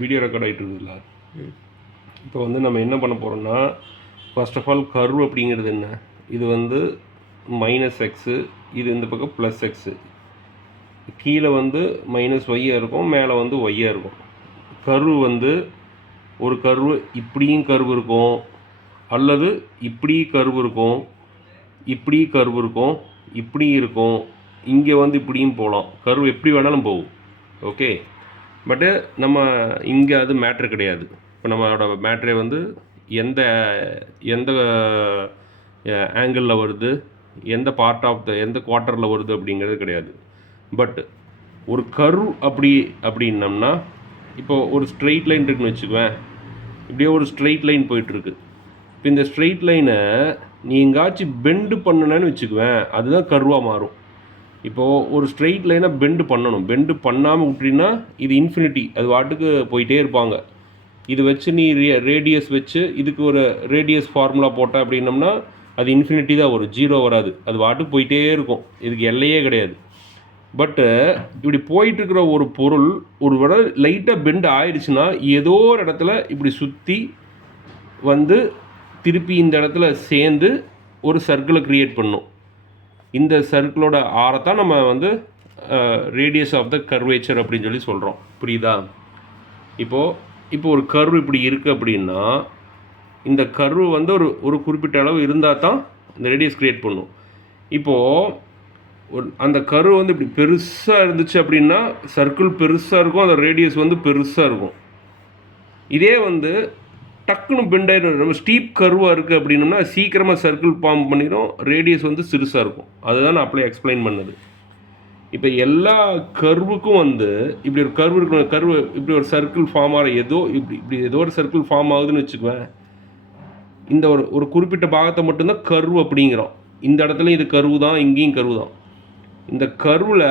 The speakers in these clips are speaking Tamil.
வீடியோ ரெக்கார்ட் ஆகிட்டு இருக்குதுல்ல. இப்போ வந்து நம்ம என்ன பண்ண போகிறோம்னா, ஃபர்ஸ்ட் ஆஃப் ஆல் கர்வ் அப்படிங்கிறது என்ன, இது வந்து மைனஸ் எக்ஸு, இது இந்த பக்கம் ப்ளஸ் எக்ஸு, கீழே வந்து மைனஸ் ஒய்யாக இருக்கும், மேலே வந்து ஒய்யாக இருக்கும். கர்வ் வந்து ஒரு கர்வு இப்படியும் கர்வ் இருக்கும், அல்லது இப்படி கர்வ் இருக்கும், இப்படி கர்வ் இருக்கும், இப்படி இருக்கும், இங்கே வந்து இப்படியும் போகலாம். கர்வ் எப்படி வேணாலும் போகும். ஓகே, பட்டு நம்ம இங்கே அது மேட்ரு கிடையாது. இப்போ நம்மளோட மேட்ரே வந்து எந்த எந்த ஆங்கிளில் வருது, எந்த பார்ட் ஆஃப் த எந்த குவார்ட்டரில் வருது அப்படிங்கிறது கிடையாது. பட் ஒரு கர்வ் அப்படின்னம்னா, இப்போது ஒரு ஸ்ட்ரெயிட் லைன் இருக்குன்னு வச்சுக்குவேன். இப்படியே ஒரு ஸ்ட்ரெயிட் லைன் போயிட்டுருக்கு. இப்போ இந்த ஸ்ட்ரெயிட் லைனை நீ எங்காச்சும் பெண்டு பண்ணணுன்னு வச்சுக்குவேன், அதுதான் கர்வாக மாறும். இப்போது ஒரு ஸ்ட்ரெயிட் லைனை பெண்டு பண்ணணும். பெண்டு பண்ணாமல் விட்டினா இது இன்ஃபினிட்டி, அது வாட்டுக்கு போயிட்டே இருப்பாங்க. இது வச்சு நீ ரேடியஸ் வச்சு இதுக்கு ஒரு ரேடியஸ் ஃபார்முலா போட்ட அப்படின்னம்னா அது இன்ஃபினிட்டி தான் வரும், ஜீரோ வராது. அது வாட்டுக்கு போயிட்டே இருக்கும், இதுக்கு எல்லையே கிடையாது. பட்டு இப்படி போயிட்டுருக்கிற ஒரு பொருள் ஒரு விட லைட்டாக பெண்டு ஆயிடுச்சுன்னா ஏதோ ஒரு இடத்துல இப்படி சுற்றி வந்து திருப்பி இந்த இடத்துல சேர்ந்து ஒரு சர்க்கிளை க்ரியேட் பண்ணும். இந்த சர்க்கிளோட ஆரத்தான் நம்ம வந்து ரேடியஸ் ஆஃப் த கர்வேச்சர் அப்படின்னு சொல்லி சொல்கிறோம். புரியுதா? இப்போ ஒரு கர்வ் இப்படி இருக்குது அப்படின்னா, இந்த கர்வ் வந்து ஒரு குறிப்பிட்ட அளவு இருந்தால் தான் இந்த ரேடியஸ் க்ரியேட் பண்ணும். இப்போது அந்த கர்வ் வந்து இப்படி பெருசாக இருந்துச்சு அப்படின்னா சர்க்கிள் பெருசாக இருக்கும், அந்த ரேடியஸ் வந்து பெருசாக இருக்கும். இதே வந்து டக்குன்னு பெண்டாயிடும், நம்ம ஸ்டீப் கர்வாக இருக்குது அப்படின்னோம்னா சீக்கிரமாக சர்க்கிள் ஃபார்ம் பண்ணிடும், ரேடியஸ் வந்து சிறுசாக இருக்கும். அதுதான் நான் அப்படியே எக்ஸ்பிளைன் பண்ணது. இப்போ எல்லா கர்வுக்கும் வந்து இப்படி ஒரு கர்வ் இருக்கணும். கர்வு இப்படி ஒரு சர்க்கிள் ஃபார்ம் ஆகிற இப்படி ஏதோ ஒரு சர்க்கிள் ஃபார்ம் ஆகுதுன்னு வச்சுக்குவேன். இந்த ஒரு குறிப்பிட்ட பாகத்தை மட்டும்தான் கர்வ் அப்படிங்கிறோம். இந்த இடத்துல இது கர்வு தான், இங்கேயும் கர்வு தான். இந்த கர்வில்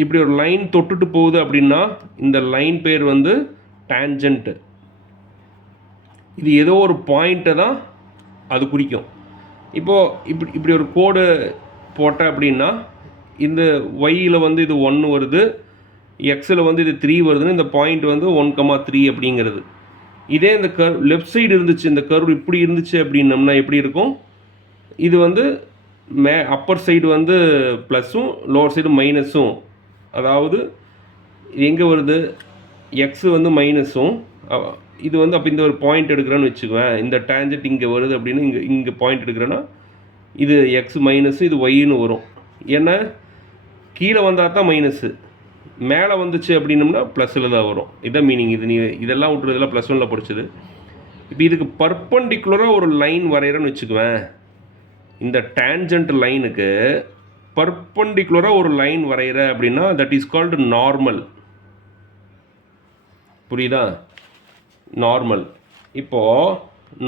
இப்படி ஒரு லைன் தொட்டுட்டு போகுது அப்படின்னா இந்த லைன் பேர் வந்து டேன்ஜென்ட்டு. இது ஏதோ ஒரு பாயிண்ட்டை தான் அது குறிக்கும். இப்போது இப்படி ஒரு கோடு போட்ட அப்படின்னா இந்த ஒய்யில் வந்து இது 1 வருது, எக்ஸில் வந்து இது 3 வருதுன்னு இந்த பாயிண்ட் வந்து 1,3 அப்படிங்கிறது. இதே இந்த லெஃப்ட் சைடு இருந்துச்சு, இந்த கர்வ் இப்படி இருந்துச்சு அப்படின்னம்னா எப்படி இருக்கும், இது வந்து அப்பர் சைடு வந்து ப்ளஸ்ஸும் லோவர் சைடு மைனஸும், அதாவது எங்கே வருது, எக்ஸு வந்து மைனஸும், இது வந்து அப்போ இந்த ஒரு பாயிண்ட் எடுக்கிறேன்னு வச்சுக்குவேன், இந்த டேஞ்சென்ட் இங்கே வருது அப்படின்னு இங்கே பாயிண்ட் எடுக்கிறேன்னா இது எக்ஸ் மைனஸு, இது ஒய்ன்னு வரும். ஏன்னா கீழே வந்தால் தான் மைனஸு, மேலே வந்துச்சு அப்படின்னம்னா ப்ளஸில் தான் வரும். இதான் மீனிங். இது நீ இதெல்லாம் விட்றதெல்லாம் ப்ளஸ் ஒன்னில் படிச்சது. இப்போ இதுக்கு பர்பண்டிகுலராக ஒரு லைன் வரைகிறேன்னு வச்சுக்குவேன், இந்த டேன்ஜென்ட் லைனுக்கு பர்பண்டிகுலராக ஒரு லைன் வரைகிற அப்படின்னா தட் இஸ் கால்டு நார்மல். புரியுதா? நார்மல். இப்போது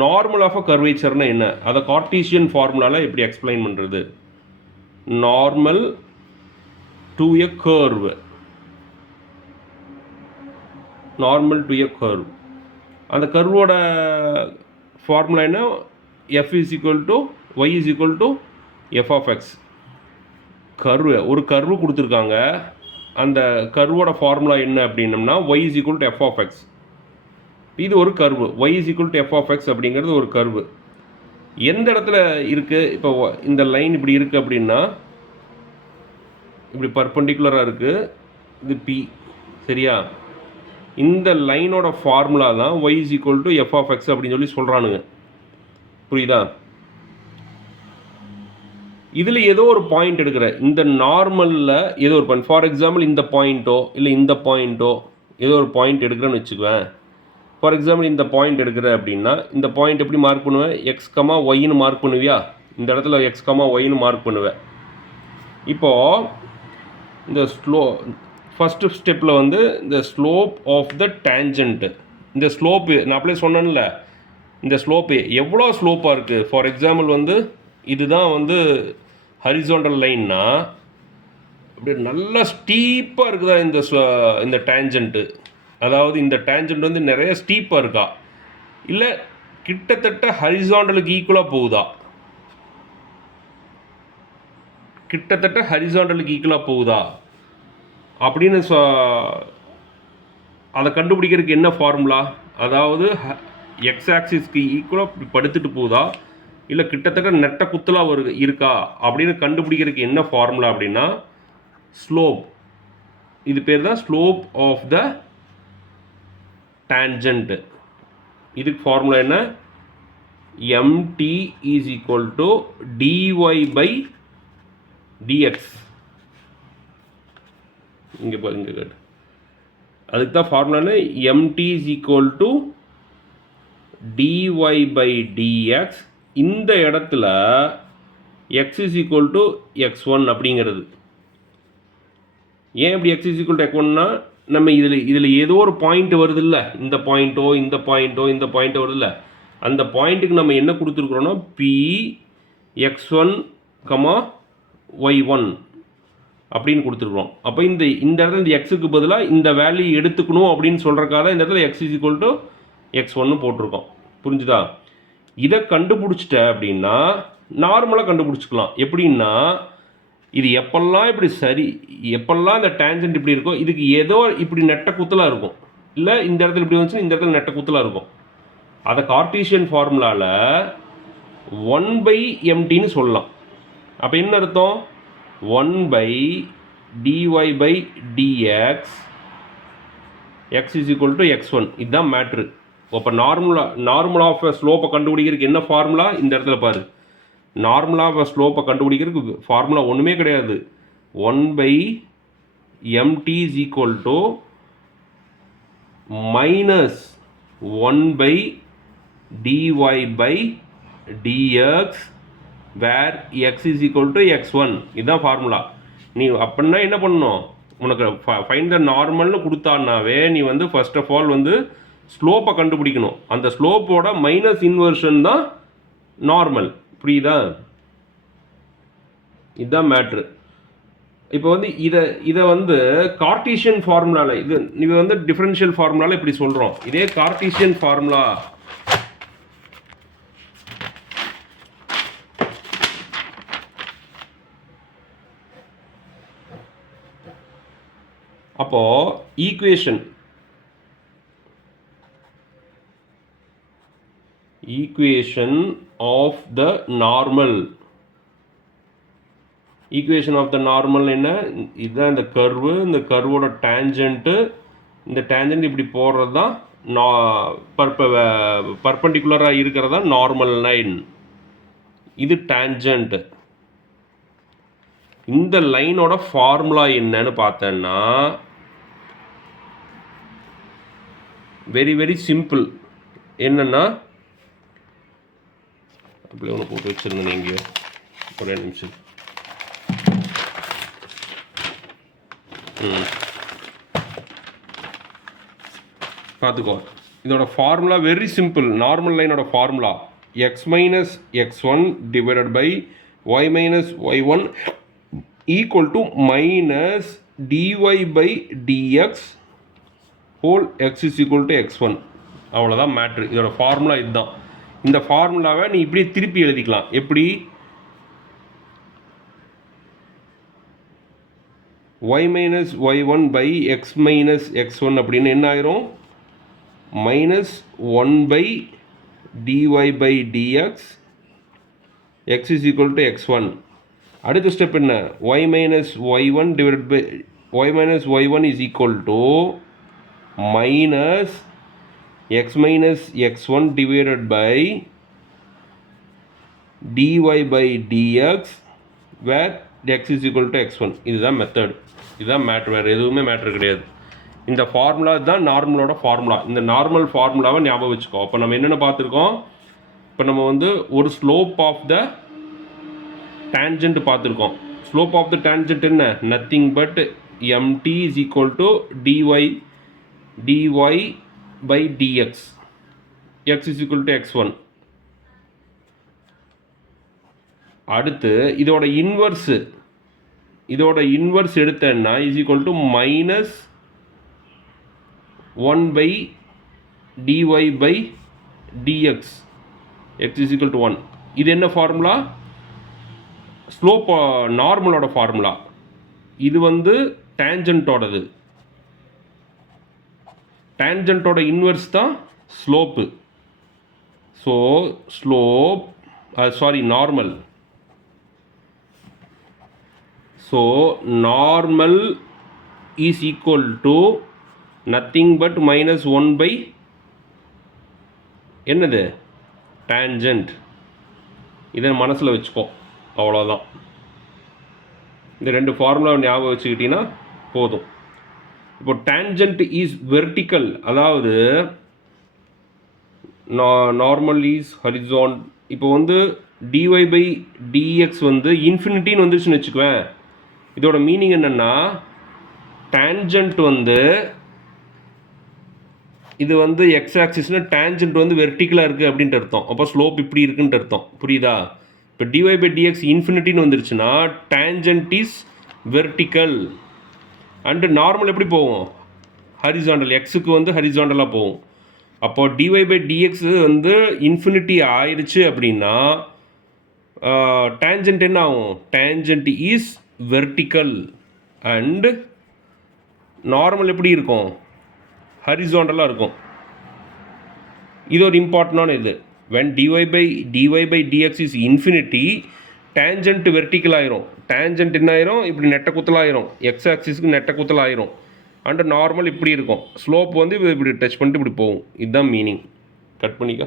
நார்மல் ஆஃப் அ கர்வேச்சர்னால் என்ன, அதை கார்ட்டீசியன் ஃபார்முலாவில் எப்படி எக்ஸ்பிளைன் பண்ணுறது? Normal to a curve, normal to a curve. அந்த கர்வோட ஃபார்முலா என்ன, f is equal to y is equal to f of x. ஒரு கர்வு கொடுத்துருக்காங்க, அந்த கர்வோட ஃபார்முலா என்ன அப்படின்னம்னா y is equal to f of x. இது ஒரு curve, y is equal to f of X அப்படிங்கிறது ஒரு கர்வு. எந்த இடத்துல இருக்குது, இப்போ இந்த லைன் இப்படி இருக்குது அப்படின்னா இப்படி பர்பண்டிகுலராக இருக்குது, இது P, சரியா? இந்த லைனோட ஃபார்முலா தான் y is equal to f of x அப்படின்னு சொல்லி சொல்கிறானுங்க. புரியுதா? இதில் ஏதோ ஒரு பாயிண்ட் எடுக்கிற, இந்த நார்மலில் ஏதோ ஒரு பாயிண்ட், ஃபார் எக்ஸாம்பிள் இந்த பாயிண்ட்டோ இல்லை இந்த பாயிண்ட்டோ ஏதோ ஒரு பாயிண்ட் எடுக்கிறேன்னு வச்சுக்குவேன். ஃபார் எக்ஸாம்பிள் இந்த பாயிண்ட் எடுக்கிற அப்படின்னா இந்த பாயிண்ட் எப்படி மார்க் பண்ணுவேன், எக்ஸ் கமா ஒய்னு மார்க் பண்ணுவியா, இந்த இடத்துல எக்ஸ் கமா ஒய்னு மார்க் பண்ணுவேன். இப்போது இந்த ஃபஸ்ட்டு ஸ்டெப்பில் வந்து இந்த ஸ்லோப் ஆஃப் த டேன்ஜென்ட்டு, இந்த ஸ்லோப்பு நான் அப்படியே சொன்னேன்ல, இந்த ஸ்லோப்பு எவ்வளோ ஸ்லோப்பாக இருக்குது. ஃபார் எக்ஸாம்பிள் வந்து இதுதான் வந்து ஹரிசாண்டல் லைன்னா அப்படியே நல்லா ஸ்டீப்பாக இருக்குதா இந்த டேன்ஜென்ட்டு, அதாவது இந்த டேன்ஜென்ட் வந்து நிறைய ஸ்டீப்பாக இருக்கா, இல்லை கிட்டத்தட்ட ஹரிசாண்டலுக்கு ஈக்குவலாக போகுதா, கிட்டத்தட்ட ஹரிசாண்டலுக்கு ஈக்குவலாக போகுதா அப்படின்னு அதை கண்டுபிடிக்கிறதுக்கு என்ன ஃபார்முலா, அதாவது எக்ஸ் ஆக்சிஸ்க்கு ஈக்குவலாக இப்படி படுத்துட்டு போதா இல்லை கிட்டத்தட்ட நெட்ட குத்தலாக இருக்கா அப்படின்னு கண்டுபிடிக்கிறதுக்கு என்ன ஃபார்முலா அப்படின்னா ஸ்லோப். இது பேர் தான் ஸ்லோப் ஆஃப் த டேஞ்சன்ட். இதுக்கு ஃபார்முலா என்ன, mt is equal to dy by dx. இங்கே பாருங்க, அதுக்கு தான் ஃபார்முலான்னு mt is equal to dy by dx. இந்த இடத்துல x is equal to x1 அப்படிங்கிறது. ஏன் இப்படி x இஸ் ஈக்குவல் டு x1னா நம்ம இதில் ஏதோ ஒரு பாயிண்ட் வருது இல்லை, இந்த பாயிண்ட்டோ இந்த பாயிண்ட்டோ வருது இல்லை, அந்த பாயிண்ட்டுக்கு நம்ம என்ன கொடுத்துருக்குறோன்னா p x1, y1 அப்படின்னு கொடுத்துருக்குறோம். அப்போ இந்த இடத்துல இந்த எக்ஸுக்கு பதிலாக இந்த வேல்யூ எடுத்துக்கணும் அப்படின்னு சொல்கிறக்காக இந்த இடத்துல x is equal to x1 போட்டிருக்கோம். புரிஞ்சுதா? இதை கண்டுபிடிச்சிட்ட அப்படின்னா நார்மலாக கண்டுபிடிச்சிக்கலாம். எப்படின்னா இது எப்பெல்லாம் இப்படி எப்பெல்லாம் இந்த டேஞ்சன்ட் இப்படி இருக்கோ இதுக்கு ஏதோ இப்படி நெட்ட குத்தலாக இருக்கும், இல்லை இந்த இடத்துல இப்படி வந்துச்சுன்னா இந்த இடத்துல நெட்ட குத்தலாக இருக்கும். அதை கார்ட்டீசியன் ஃபார்முலாவில் 1/mt சொல்லலாம். அப்போ என்ன அர்த்தம், 1/dy/dx x is equal to x1. இதுதான் மேட்ரு. அப்போ நார்மல் ஆஃப் ஸ்லோப்பை கண்டுபிடிக்கிறதுக்கு என்ன ஃபார்முலா, இந்த இடத்துல பாரு, நார்மல் ஆஃப் ஸ்லோப்பை கண்டுபிடிக்கிறதுக்கு ஃபார்முலா ஒன்றுமே கிடையாது. 1/mt is equal to -1/dy/dx where x is equal to x1. இதுதான் ஃபார்முலா. நீ அப்படின்னா என்ன பண்ணணும், உனக்கு ஃபைண்ட் த நார்மல்னு கொடுத்தான்னாவே நீ ஃபர்ஸ்ட் ஆஃப் ஆல் ஸ்லோப்பை கண்டுபிடிக்கணும். அந்த ஸ்லோப்போட மைனஸ் இன்வர்ஷன் தான் நார்மல். புரியுதா? இதுதான் மேட்ரு. இப்போ இதை கார்ட்டீசியன் ஃபார்முலாவில் இது டிஃபரன்ஷியல் ஃபார்முலாவில் இப்படி சொல்கிறோம். இதே கார்ட்டீசியன் ஃபார்முலா அப்போது ஈக்குவேஷன் ஆஃப் த நார்மல் என்ன, இதுதான் இந்த கர்வு, இந்த கர்வோட டேஞ்சன்ட்டு, இந்த டேஞ்சன்ட் இப்படி போடுறது தான் பர்பண்டிகுலராக இருக்கிறதா நார்மல் லைன். இது டேஞ்சன்ட். இந்த லைனோட ஃபார்முலா என்னன்னு பார்த்தேன்னா வெரி வெரி சிம்பிள். என்னன்னா அப்படி ஒன்று போட்டு வச்சுருந்தேன் எங்கேயோ, ஒரே நிமிஷம். பார்த்துக்கோ, இதோட ஃபார்முலா வெரி சிம்பிள். நார்மல் லைனோட formula x minus x1 divided by y minus y1 equal to minus dy/dx whole x is equal to x1. அவ்வளோதான் மேட்ரு. இதோட ஃபார்முலா இதுதான். இந்த ஃபார்முலாவை நீ இப்படியே திருப்பி எழுதிக்கலாம். எப்படி, y minus y1 by x minus x1 அப்படின்னு என்ன ஆயிரும், -1/dy/dx x is equal to x1. அடுத்த ஸ்டெப் என்ன, y minus y1 divided by y minus y1 is equal to minus x minus x1 divided by dy/dx where x is equal to x1. இதுதான் மெத்தட், இதுதான் மேட்ரு, வேறு எதுவுமே மேட்ரு கிடையாது. இந்த ஃபார்முலா தான் நார்மலோட ஃபார்முலா. இந்த நார்மல் ஃபார்முலாவை ஞாபகம் வச்சுக்கோ. அப்போ நம்ம என்னென்ன பார்த்துருக்கோம், இப்போ நம்ம ஒரு ஸ்லோப் ஆஃப் த டேஞ்சன்ட் பார்த்துருக்கோம். ஸ்லோப் ஆஃப் த டேஞ்சன்ட் என்ன, nothing but mt is equal to dy/dx x is equal to x1. அடுத்து இதோட இன்வர்ஸ் எடுத்தேன்னா is equal to -1/dy/dx x is equal to 1. இது என்ன ஃபார்முலா, ஸ்லோப் நார்மலோட ஃபார்முலா. இது டேஞ்சன்ட்டோடது. டேன்ஜென்ட்டோட இன்வெர்ஸ் தான் slope. So slope normal. So normal is equal to nothing but -1 என்னது டேன்ஜென்ட். இதை மனசில் வச்சுக்கோ, அவ்வளோதான். இந்த 2 ஃபார்முலாவை ஞாபகம் வச்சுக்கிட்டீங்கன்னா போதும். இப்போ டேன்ஜென்ட் இஸ் வெர்டிக்கல், அதாவது நார்மல் இஸ் ஹரிசான். இப்போ வந்து dy/dx வந்து இன்ஃபினிட்டின்னு வந்துருச்சுன்னு வச்சுக்குவேன். இதோட மீனிங் என்னென்னா டேன்ஜென்ட் வந்து இது வந்து எக்ஸ் ஆக்சிஸ்னா டேன்ஜென்ட் வந்து வெர்டிக்கலாக இருக்குது அப்படின்ட்டு அர்த்தம். அப்போ ஸ்லோப் இப்படி இருக்குன்ட்டு அர்த்தம். புரியுதா? இப்போ dy/dx இன்ஃபினிட்டின்னு வந்துருச்சுன்னா tangent is vertical. And normal எப்படி போகும்? ஹரிசாண்டல். எக்ஸுக்கு வந்து ஹரிசாண்டலாக போகும். அப்போது dy/dx வந்து இன்ஃபினிட்டி ஆயிடுச்சு அப்படின்னா டேன்ஜென்ட் என்ன ஆகும்? Tangent is vertical. And normal எப்படி இருக்கும்? ஹரிசாண்டலாக இருக்கும். இது ஒரு இம்பார்ட்டண்டான இது. when dy/dx is infinity, tangent vertical ஆயிரும். டேன்ஜென்ட் என்ன ஆயிரும்? இப்படி நெட்ட குத்தலாயிரும். எக்ஸ் ஆக்சிஸ்க்கு நெட்ட குத்தலாயிரும். அண்ட் நார்மல் இப்படி இருக்கும். ஸ்லோப் வந்து இப்படி டச் பண்ணிட்டு இப்படி போகும். இதுதான் மீனிங். கட் பண்ணிக்க.